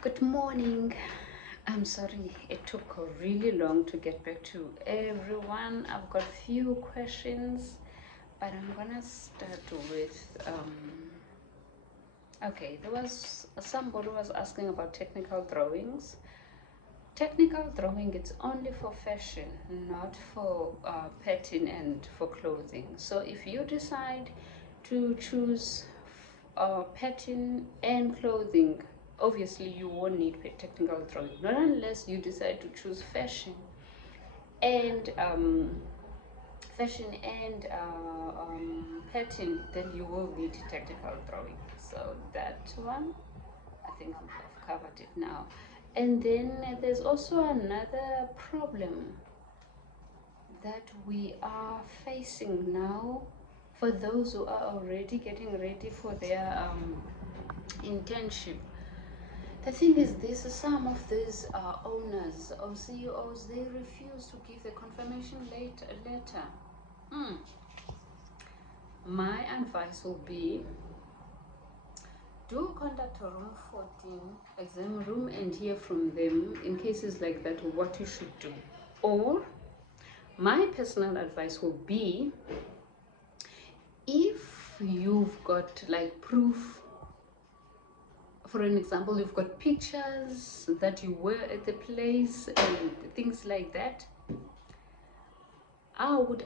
Good morning. I'm sorry it took really long to get back to everyone. I've got few questions, but I'm gonna start with okay, there was somebody was asking about technical drawings. Technical drawing, it's only for fashion, not for pattern and for clothing. So if you decide to choose pattern and clothing, obviously you won't need technical drawing, not unless you decide to choose and fashion and pattern, then you will need technical drawing. So that one, I think I've covered it now. And then there's also another problem that we are facing now for those who are already getting ready for their internship. The thing is this, some of these owners or CEOs, they refuse to give the confirmation letter. My advice will be, do contact a room 14 exam room and hear from them in cases like that what you should do. Or my personal advice will be, if you've got like proof, for an example, you've got pictures that you were at the place and things like that, I would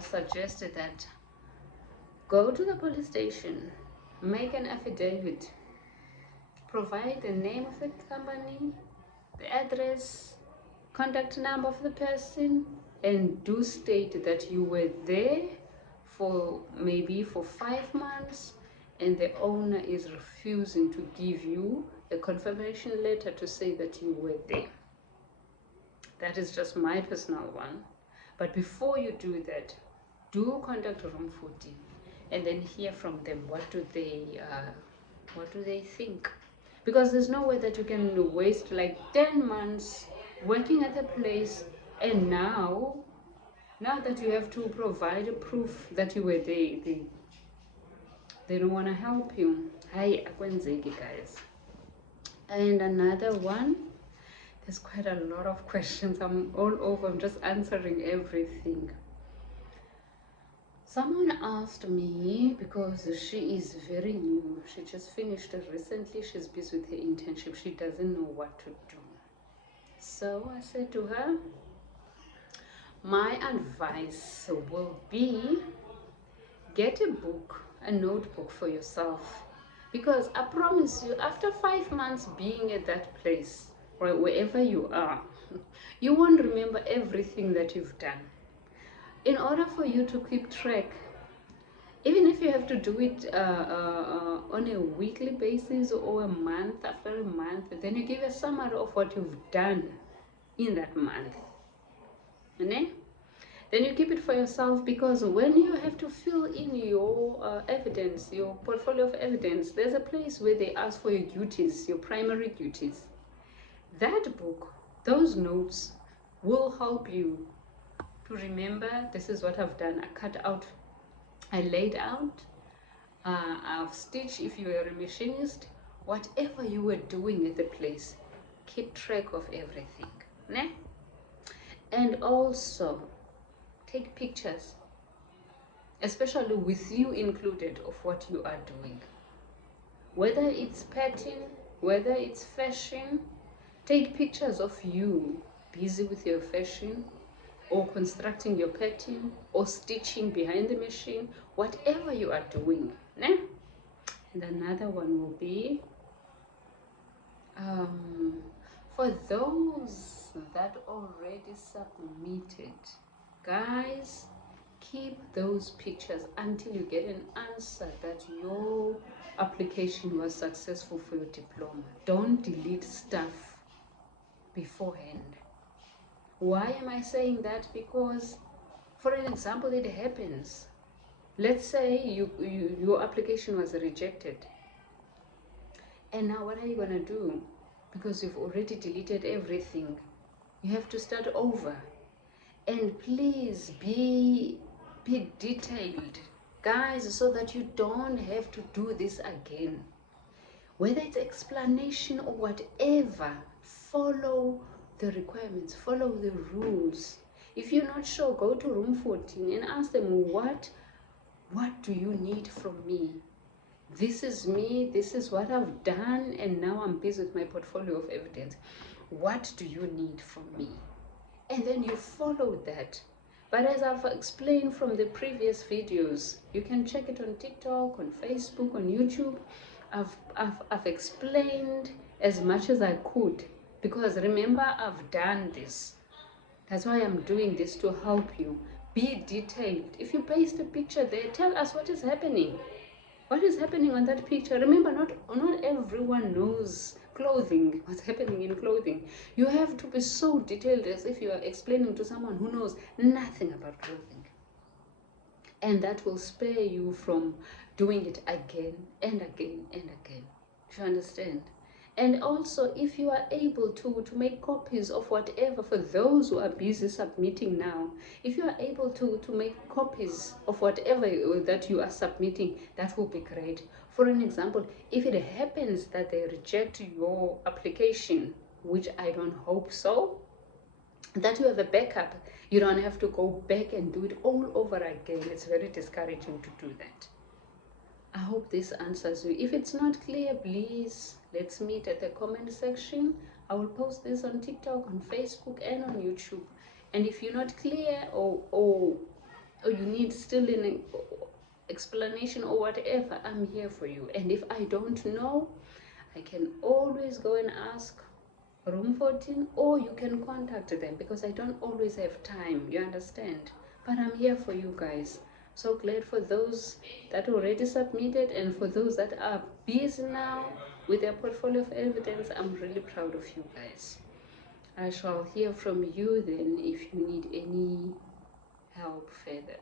suggest that go to the police station, make an affidavit, provide the name of the company, the address, contact number of the person, and do state that you were there for maybe for 5 months and the owner is refusing to give you a confirmation letter to say that you were there. That is just my personal one. But before you do that, do contact room 14 and then hear from them. What do they think? Because there's no way that you can waste like 10 months working at a place, and now that you have to provide a proof that you were there, they don't want to help you. Hi, akwenzeki, guys. And another one, there's quite a lot of questions. I'm all over. I'm just answering everything. Someone asked me, because she is very new, she just finished recently, she's busy with her internship, she doesn't know what to do. So I said to her, my advice will be, get a book, a notebook for yourself, because I promise you, after 5 months being at that place or wherever you are, you won't remember everything that you've done. In order for you to keep track, even if you have to do it on a weekly basis or a month after a month, then you give a summary of what you've done in that month. Okay? Then you keep it for yourself, because when you have to fill in your evidence, your portfolio of evidence, there's a place where they ask for your duties, your primary duties. That book, those notes will help you to remember, this is what I've done. I cut out, I laid out, I've stitched. If you are a machinist, whatever you were doing at the place, keep track of everything. Ne? And also take pictures, especially with you included, of what you are doing. Whether it's pattern, whether it's fashion, take pictures of you busy with your fashion, or constructing your pattern, or stitching behind the machine, whatever you are doing. Ne? And another one will be, for those that already submitted, guys, keep those pictures until you get an answer that your application was successful for your diploma. Don't delete stuff beforehand. Why am I saying that? Because, for an example, it happens. Let's say your application was rejected. And now what are you going to do? Because you've already deleted everything. You have to start over. And please be detailed, guys, so that you don't have to do this again. whether it's explanation or whatever, follow the requirements, follow the rules. If you're not sure, go to room 14 and ask them, what do you need from me? This is me, this is what I've done, and now I'm busy with my portfolio of evidence. What do you need from me? And then you follow that. But as I've explained from the previous videos, you can check it on TikTok, on Facebook, on YouTube. I've explained as much as I could, because remember, I've done this. That's why I'm doing this, to help you. Be detailed. If you paste a picture there, tell us what is happening. What is happening on that picture? Remember, not everyone knows clothing, what's happening in clothing. You have to be so detailed, as if you are explaining to someone who knows nothing about clothing. And that will spare you from doing it again and again and again. Do you understand? And also, if you are able to make copies of whatever, for those who are busy submitting now, if you are able to make copies of whatever that you are submitting, that will be great. For an example, if it happens that they reject your application, which I don't hope so, that you have a backup. You don't have to go back and do it all over again. It's very discouraging to do that. I hope this answers you. If it's not clear, please let's meet at the comment section. I will post this on TikTok, on Facebook, and on YouTube. And if you're not clear, or you need still an explanation or whatever, I'm here for you. And if I don't know, I can always go and ask room 14, or you can contact them, because I don't always have time, you understand? But I'm here for you guys. So glad for those that already submitted, and for those that are busy now with their portfolio of evidence. I'm really proud of you guys. I shall hear from you then if you need any help further.